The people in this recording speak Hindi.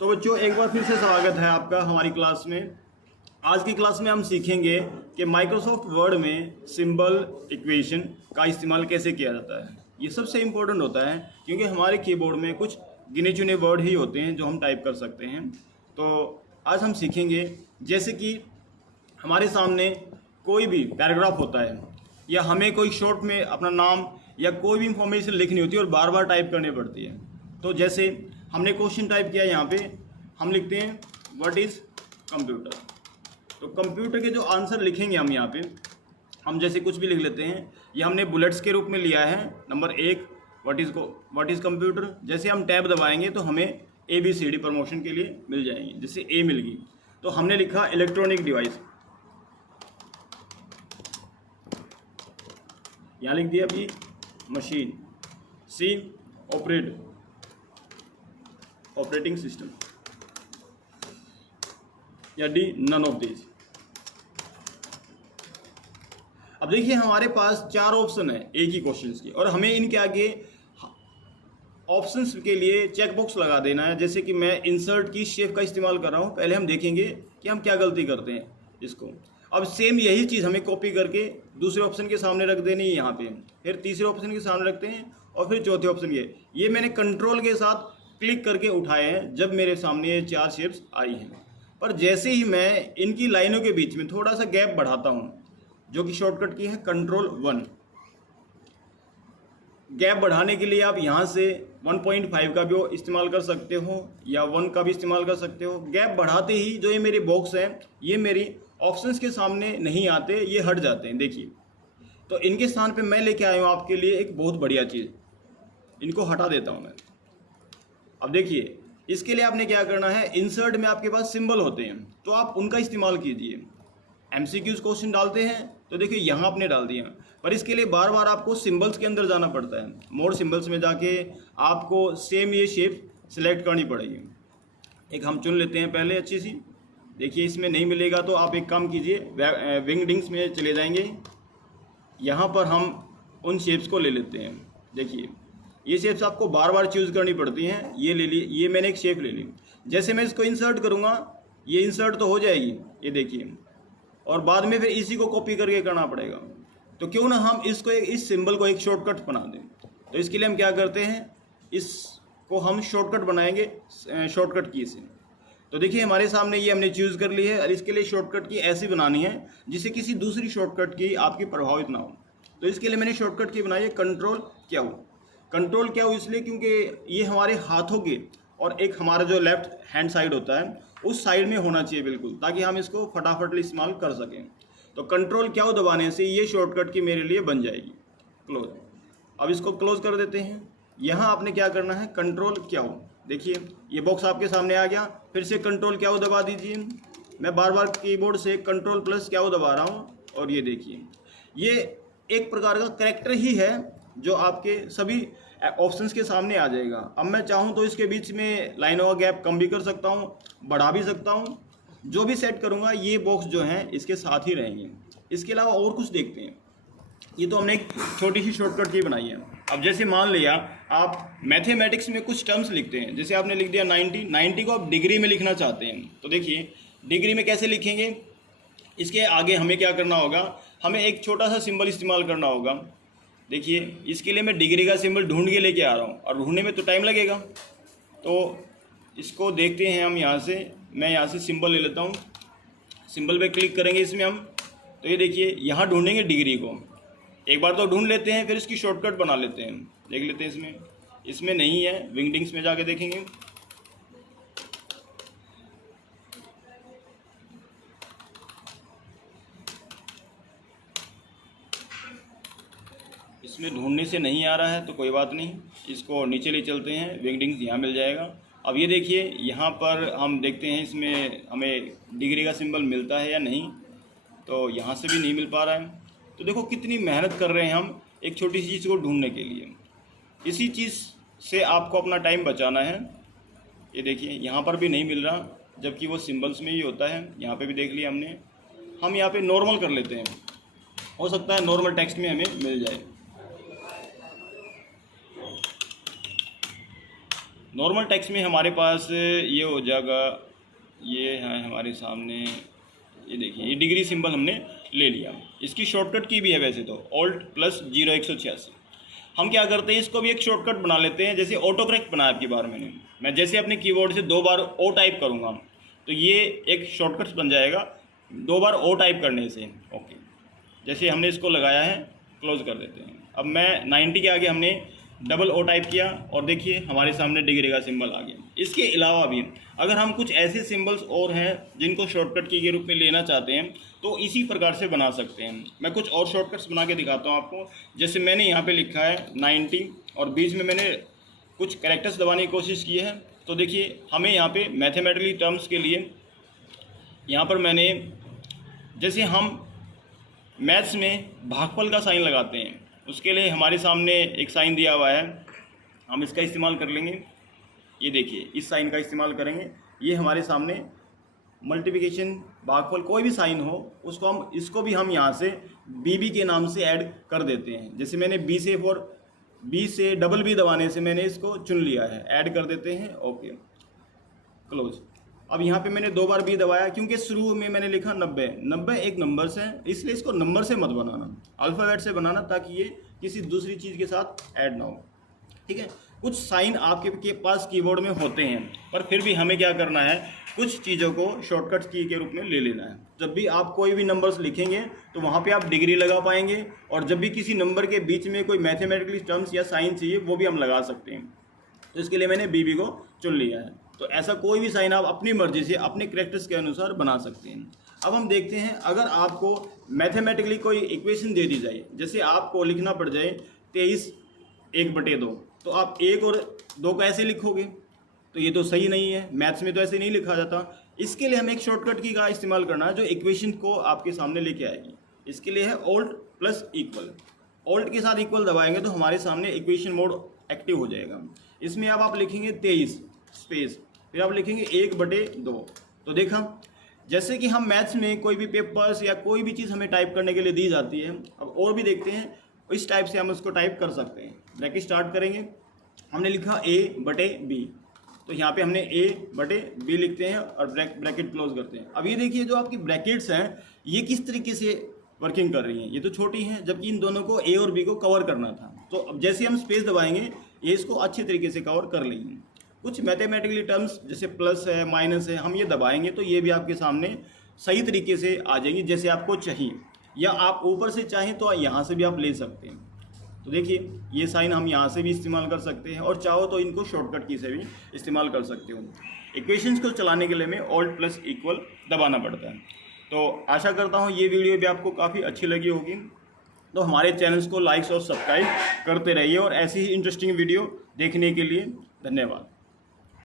तो बच्चों एक बार फिर से स्वागत है आपका हमारी क्लास में। आज की क्लास में हम सीखेंगे कि माइक्रोसॉफ्ट वर्ड में सिंबल इक्वेशन का इस्तेमाल कैसे किया जाता है। ये सबसे इम्पोर्टेंट होता है क्योंकि हमारे कीबोर्ड में कुछ गिने चुने वर्ड ही होते हैं जो हम टाइप कर सकते हैं। तो आज हम सीखेंगे जैसे कि हमारे सामने कोई भी पैराग्राफ होता है या हमें कोई शॉर्ट में अपना नाम या कोई भी इंफॉर्मेशन लिखनी होती है और बार बार टाइप करनी पड़ती है। तो जैसे हमने क्वेश्चन टाइप किया, यहाँ पे हम लिखते हैं व्हाट इज़ कंप्यूटर। तो कंप्यूटर के जो आंसर लिखेंगे हम यहाँ पे, हम जैसे कुछ भी लिख लेते हैं। ये हमने बुलेट्स के रूप में लिया है। Number 1 what is computer. जैसे हम टैब दबाएंगे तो हमें ABCD प्रमोशन के लिए मिल जाएंगे, जैसे A मिल गई। तो हमने लिखा इलेक्ट्रॉनिक डिवाइस, यहाँ लिख दिया B machine, C operating system, या D नन ऑफ दिस। अब देखिए हमारे पास 4 ऑप्शन है एक ही क्वेश्चन की, और हमें इनके आगे ऑप्शंस के लिए चेक बॉक्स लगा देना है। जैसे कि मैं इंसर्ट की शेप का इस्तेमाल कर रहा हूँ, पहले हम देखेंगे कि हम क्या गलती करते हैं इसको। अब सेम यही चीज़ हमें कॉपी करके दूसरे ऑप्शन के सामने रख देनी है यहाँ पे, फिर तीसरे ऑप्शन के सामने रखते हैं और फिर चौथे ऑप्शन ये मैंने कंट्रोल के साथ क्लिक करके उठाए हैं जब मेरे सामने ये 4 शेप्स आई हैं। पर जैसे ही मैं इनकी लाइनों के बीच में थोड़ा सा गैप बढ़ाता हूँ, जो कि शॉर्टकट की है Ctrl+1। गैप बढ़ाने के लिए आप यहाँ से 1.5 का भी इस्तेमाल कर सकते हो या 1 का भी इस्तेमाल कर सकते हो। गैप बढ़ाते ही जो ये मेरे बॉक्स हैं, ये मेरी ऑप्शंस के सामने नहीं आते, ये हट जाते हैं। देखिए, तो इनके स्थान पे मैं लेके आया हूँ आपके लिए एक बहुत बढ़िया चीज़, इनको हटा देता हूँ मैं। अब देखिए, इसके लिए आपने क्या करना है, इंसर्ट में आपके पास सिंबल होते हैं तो आप उनका इस्तेमाल कीजिए। MCQs क्वेश्चन डालते हैं तो देखिए यहाँ आपने डाल दिया, पर इसके लिए बार बार आपको सिंबल्स के अंदर जाना पड़ता है। मोर सिंबल्स में जाके आपको सेम ये शेप सिलेक्ट करनी पड़ेगी। एक हम चुन लेते हैं पहले अच्छी सी। देखिए इसमें नहीं मिलेगा तो आप एक काम कीजिए, विंगडिंग्स में चले जाएंगे, यहाँ पर हम उन शेप्स को ले लेते हैं। देखिए ये शेप्स आपको बार बार चूज़ करनी पड़ती हैं। ये ले ली, ये मैंने एक शेप ले ली। जैसे मैं इसको इंसर्ट करूँगा, ये इंसर्ट तो हो जाएगी, ये देखिए, और बाद में फिर इसी को कॉपी करके करना पड़ेगा। तो क्यों ना हम इसको इस सिंबल को एक शॉर्टकट बना दें। तो इसके लिए हम क्या करते हैं, इसको हम शॉर्टकट बनाएंगे शॉर्टकट की से। तो देखिए हमारे सामने ये हमने चूज़ कर ली है, और इसके लिए शॉर्टकट की ऐसी बनानी है जिससे किसी दूसरी शॉर्टकट की आपकी प्रभावित ना हो। तो इसके लिए मैंने शॉर्टकट की बनाई है कंट्रोल क्या हो इसलिए क्योंकि ये हमारे हाथों के और एक हमारा जो लेफ्ट हैंड साइड होता है उस साइड में होना चाहिए बिल्कुल, ताकि हम इसको फटाफट इस्तेमाल कर सकें। तो कंट्रोल क्या हो दबाने से ये शॉर्टकट की मेरे लिए बन जाएगी क्लोज। अब इसको क्लोज कर देते हैं। यहाँ आपने क्या करना है, कंट्रोल क्या हो, देखिए ये बॉक्स आपके सामने आ गया। फिर से कंट्रोल क्या हो दबा दीजिए। मैं बार बार कीबोर्ड से Ctrl+ क्या हो दबा रहा हूँ, और ये देखिए ये एक प्रकार का कैरेक्टर ही है जो आपके सभी ऑप्शंस के सामने आ जाएगा। अब मैं चाहूँ तो इसके बीच में लाइनों का गैप कम भी कर सकता हूँ, बढ़ा भी सकता हूँ। जो भी सेट करूँगा ये बॉक्स जो हैं इसके साथ ही रहेंगे। इसके अलावा और कुछ देखते हैं। ये तो हमने एक छोटी सी शॉर्टकट की बनाई है। अब जैसे मान लिया आप मैथमेटिक्स में कुछ टर्म्स लिखते हैं, जैसे आपने लिख दिया 90 को आप डिग्री में लिखना चाहते हैं। तो देखिए डिग्री में कैसे लिखेंगे, इसके आगे हमें क्या करना होगा, हमें एक छोटा सा सिंबल इस्तेमाल करना होगा। देखिए इसके लिए मैं डिग्री का सिंबल ढूंढ के लेके आ रहा हूँ, और ढूंढने में तो टाइम लगेगा। तो इसको देखते हैं हम यहाँ से, मैं यहाँ से सिंबल ले लेता हूँ। सिंबल पे क्लिक करेंगे इसमें हम, तो ये देखिए यहाँ ढूंढेंगे डिग्री को। एक बार तो ढूंढ लेते हैं, फिर इसकी शॉर्टकट बना लेते हैं। देख लेते हैं इसमें नहीं है, विंगडिंग्स में जाके देखेंगे। इसमें ढूंढने से नहीं आ रहा है तो कोई बात नहीं, इसको नीचे ले चलते हैं, विंगडिंग्स यहाँ मिल जाएगा। अब ये देखिए यहाँ पर हम देखते हैं इसमें हमें डिग्री का सिंबल मिलता है या नहीं। तो यहाँ से भी नहीं मिल पा रहा है। तो देखो कितनी मेहनत कर रहे हैं हम एक छोटी सी चीज़ को ढूंढने के लिए। इसी चीज़ से आपको अपना टाइम बचाना है। ये देखिए यहाँ पर भी नहीं मिल रहा, जबकि वो सिंबल्स में ही होता है। यहाँ पे भी देख लिया हमने। हम यहाँ पे नॉर्मल कर लेते हैं, हो सकता है नॉर्मल टेक्स्ट में हमें मिल जाए। नॉर्मल टेक्स्ट में हमारे पास ये हो जाएगा, ये है हमारे सामने, ये देखिए ये डिग्री सिंबल हमने ले लिया। इसकी शॉर्टकट की भी है वैसे तो, ऑल्ट प्लस 0186। हम क्या करते हैं, इसको भी एक शॉर्टकट बना लेते हैं। जैसे ऑटो करेक्ट बनाया आपकी बार मैं जैसे अपने कीबोर्ड से 2 बार ओ टाइप करूँगा तो ये एक शॉर्टकट बन जाएगा 2 बार ओ टाइप करने से। ओके, जैसे हमने इसको लगाया है, क्लोज कर देते हैं। अब मैं 90 के आगे हमने डबल ओ टाइप किया और देखिए हमारे सामने डिग्री का सिंबल आ गया। इसके अलावा भी अगर हम कुछ ऐसे सिंबल्स और हैं जिनको शॉर्टकट की के रूप में लेना चाहते हैं तो इसी प्रकार से बना सकते हैं। मैं कुछ और शॉर्टकट्स बना के दिखाता हूँ आपको। जैसे मैंने यहाँ पे लिखा है 90 और बीच में मैंने कुछ कैरेक्टर्स दबाने की कोशिश की है, तो देखिए हमें यहाँ पे मैथमेटिकली टर्म्स के लिए यहाँ पर मैंने, जैसे हम मैथ्स में भागफल का साइन लगाते हैं उसके लिए हमारे सामने एक साइन दिया हुआ है, हम इसका इस्तेमाल कर लेंगे। ये देखिए इस साइन का इस्तेमाल करेंगे। ये हमारे सामने मल्टीप्लिकेशन, भागफल, कोई भी साइन हो उसको हम, इसको भी हम यहाँ से बीबी के नाम से ऐड कर देते हैं। जैसे मैंने बी से डबल बी दबाने से मैंने इसको चुन लिया है, ऐड कर देते हैं। Okay, close. अब यहाँ पे मैंने 2 बार बी दबाया क्योंकि शुरू में मैंने लिखा 90 एक नंबर्स है, इसलिए इसको नंबर से मत बनाना, अल्फ़ाबेट से बनाना ताकि ये किसी दूसरी चीज़ के साथ ऐड ना हो। ठीक है, कुछ साइन आपके पास कीबोर्ड में होते हैं पर फिर भी हमें क्या करना है, कुछ चीज़ों को शॉर्टकट की के रूप में ले लेना है। जब भी आप कोई भी नंबर्स लिखेंगे तो वहाँ पे आप डिग्री लगा पाएंगे, और जब भी किसी नंबर के बीच में कोई मैथमेटिकली टर्म्स या साइन चाहिए वो भी हम लगा सकते हैं। तो इसके लिए मैंने बीबी को चुन लिया है। तो ऐसा कोई भी साइन आप अपनी मर्जी से अपने कैरेक्टर्स के अनुसार बना सकते हैं। अब हम देखते हैं, अगर आपको मैथमेटिकली कोई इक्वेशन दे दी जाए, जैसे आपको लिखना पड़ जाए 23 1/2, तो आप 1 और 2 को ऐसे लिखोगे तो ये तो सही नहीं है, मैथ्स में तो ऐसे नहीं लिखा जाता। इसके लिए हमें एक शॉर्टकट की का इस्तेमाल करना है जो इक्वेशन को आपके सामने लेके आएगी। इसके लिए है ऑल्ट प्लस इक्वल। ऑल्ट के साथ इक्वल दबाएंगे तो हमारे सामने इक्वेशन मोड एक्टिव हो जाएगा। इसमें अब आप लिखेंगे 23 स्पेस, फिर आप लिखेंगे 1/2। तो देखा, जैसे कि हम मैथ्स में कोई भी पेपर्स या कोई भी चीज़ हमें टाइप करने के लिए दी जाती है, अब और भी देखते हैं इस टाइप से हम उसको टाइप कर सकते हैं। ब्रैकेट स्टार्ट करेंगे, हमने लिखा A/B, तो यहाँ पे हमने A/B लिखते हैं और ब्रैकेट क्लोज करते हैं। अब ये देखिए जो आपकी ब्रैकेट्स हैं ये किस तरीके से वर्किंग कर रही हैं, ये तो छोटी हैं जबकि इन दोनों को A और B को कवर करना था। तो अब जैसे हम स्पेस दबाएंगे ये इसको अच्छे तरीके से कवर कर लेंगे। कुछ मैथमेटिकली टर्म्स जैसे प्लस है, माइनस है, हम ये दबाएंगे तो ये भी आपके सामने सही तरीके से आ जाएंगी जैसे आपको चाहिए, या आप ऊपर से चाहें तो यहाँ से भी आप ले सकते हैं। तो देखिए ये साइन हम यहाँ से भी इस्तेमाल कर सकते हैं और चाहो तो इनको शॉर्टकट की से भी इस्तेमाल कर सकते हो। इक्वेशंस को चलाने के लिए हमें ऑल्ट प्लस इक्वल दबाना पड़ता है। तो आशा करता हूँ ये वीडियो भी आपको काफ़ी अच्छी लगी होगी। तो हमारे चैनल्स को लाइक्स और सब्सक्राइब करते रहिए और ऐसी ही इंटरेस्टिंग वीडियो देखने के लिए धन्यवाद।